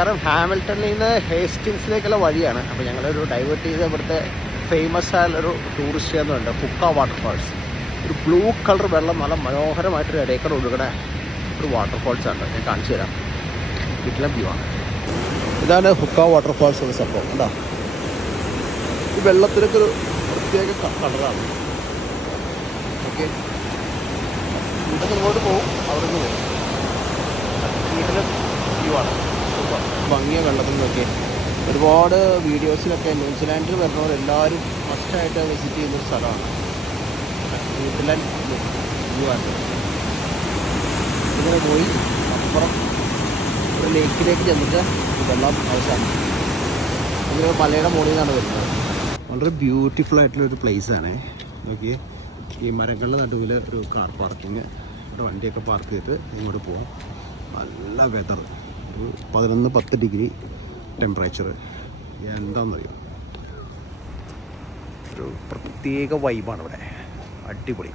കാരണം ഹാമിൽട്ടണിൽ നിന്ന് ഹേസ്റ്റിങ്സിലേക്കുള്ള വഴിയാണ്. അപ്പോൾ ഞങ്ങളൊരു ഡൈവേർട്ട് ചെയ്ത് ഇവിടുത്തെ ഫേമസ് ആയുള്ളൊരു ടൂറിസ്റ്റ് കേന്ദ്രമുണ്ട്, ഹുക്ക വാട്ടർഫാൾസ്. ഒരു ബ്ലൂ കളർ വെള്ളം നല്ല മനോഹരമായിട്ടൊരു ഇടയ്ക്കട ഒഴുകണ ഒരു വാട്ടർഫാൾസാണ്. ഞാൻ കാണിച്ചു തരാം. വീട്ടിലെ വ്യൂ ആണ്. ഇതാണ് ഹുക്ക വാട്ടർഫാൾസ് എന്ന സംഭവം. എന്താ ഈ വെള്ളത്തിനൊക്കെ ഒരു പ്രത്യേക കളറാണ്. ഓക്കെ, ഇവിടെ ഇങ്ങോട്ട് പോകും, അവിടെ നിന്ന് പോകും. വീട്ടിലെ വ്യൂ ആണ്. സൂപ്പർ ഭംഗിയ വെള്ളത്തിൽ നോക്കി. ഒരുപാട് വീഡിയോസിലൊക്കെ ന്യൂസിലാൻഡിൽ വരുന്നവരെല്ലാവരും മസ്റ്റായിട്ട് വിസിറ്റ് ചെയ്യുന്നൊരു സ്ഥലമാണ് ന്യൂസിലാൻഡ് വ്യൂ ആണ്. ഇങ്ങനെ പോയി അപ്പുറം ഒരു ലേക്കിലേക്ക് ചെന്നിട്ട് വെള്ളം അവസാനം ഇങ്ങനെ മലയുടെ മുകളിൽ നിന്നാണ് വരുന്നത്. വളരെ ബ്യൂട്ടിഫുൾ ആയിട്ടുള്ളൊരു പ്ലേസാണ്. നോക്കിയേ, ഈ മരങ്ങളുടെ നടുവിൽ ഒരു കാർ പാർക്കിങ്, ഇവിടെ വണ്ടിയൊക്കെ പാർക്ക് ചെയ്തിട്ട് ഇങ്ങോട്ട് പോകാം. നല്ല വെതർ, ഒരു 11-10 ഡിഗ്രി ടെമ്പറേച്ചർ. എന്താണെന്നറിയോ, ഒരു പ്രത്യേക വൈബാണ് ഇവിടെ. അടിപൊളി.